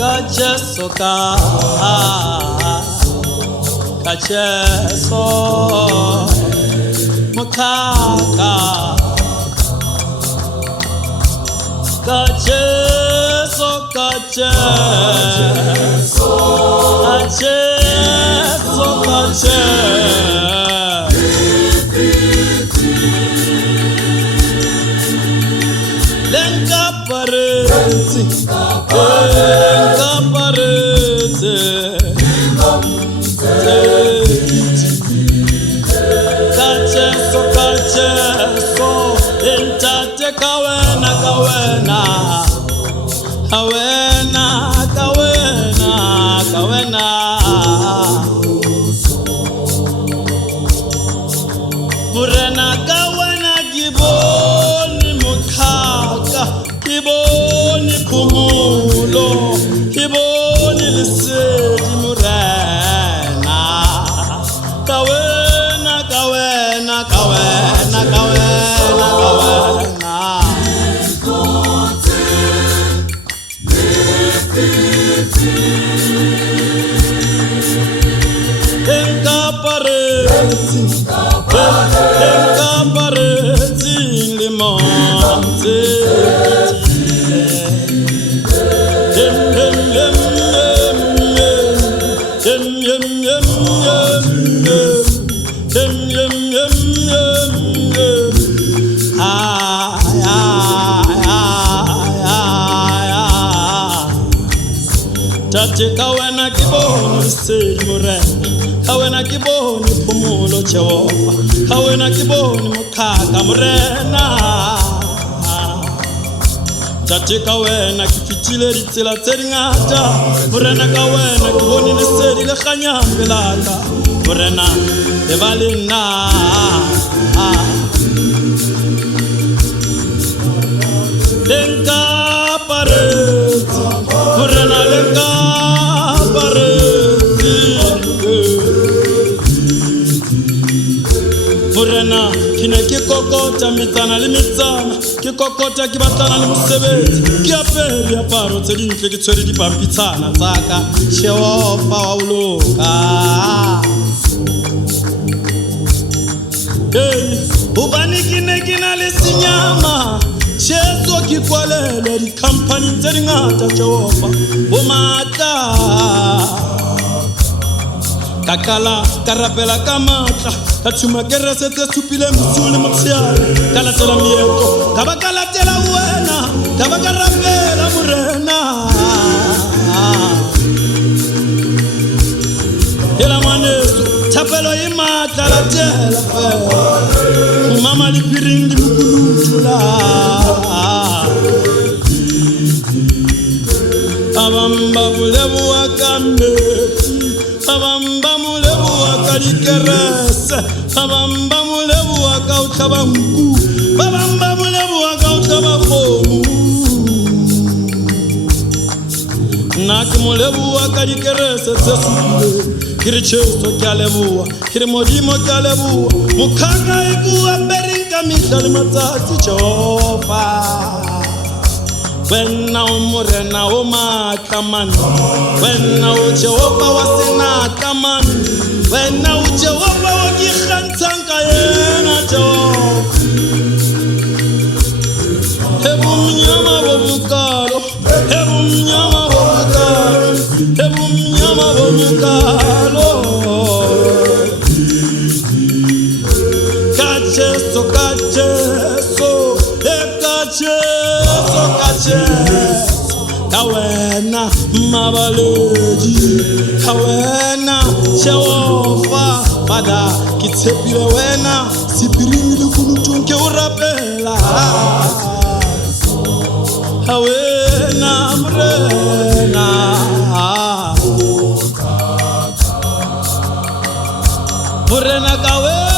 Kacheso Kacheso Mukaka Kacheso Kacheso Kacheso Lenka pareti Kacheso Entate kawena Murena kawena giboni mukaka Kiboni kumulo Kiboni lisedi murena Kawena Enkapareti limonze Tate kawena kiboni sedi murena Kawena kiboni pumulo Jehova Kawena kiboni mukaka murena Tate kawena kifitile ritila tsedi ngata Murena kawena kiboni lisedi le khanyambelaka Murena lebalena Lenka pareti Murena lenka pareti Murena kine kikokota mitsana le mitsana Kikokota kibatlana le mosebetsi Ke apere diaparo tse dintle ke tshwere dipampitshana tsaka Jehova wa uloka Hobane ke na le senyama Jesu kikwalele di company tse dingata Jehova o matla Kakala karapela ka matla ka tshuma ke resetse supile mosule motsiale ka latela mieto ka ba ka latela wena ka ba ka rapela morena ela maneso thapelo e matla latela fe mama li piring di mukutula abamba bulebu akameti abamba mulebu akalikerese abamba mulebu akauthaba nku abamba mulebu akauthaba khomu naki mulebu akalikerese tsesule kiri cheso kyalebuwa kiri modimo kyalebuwa mukhanga ikuwa beringa mihlali matsatsi Jehova Wena umurena umatlamani Wena uJehova wasinatlamani Wena uJehova wakikhantsanga yena Jehova Ebumnyama bobukalo Ebumnyama bobukalo Ebumnyama bobukalo Kacheso Kawena mabaledi Kawena Jehova Bada kitepile wena Sipirini likunutunke urapela Kawena mrena Murena kawena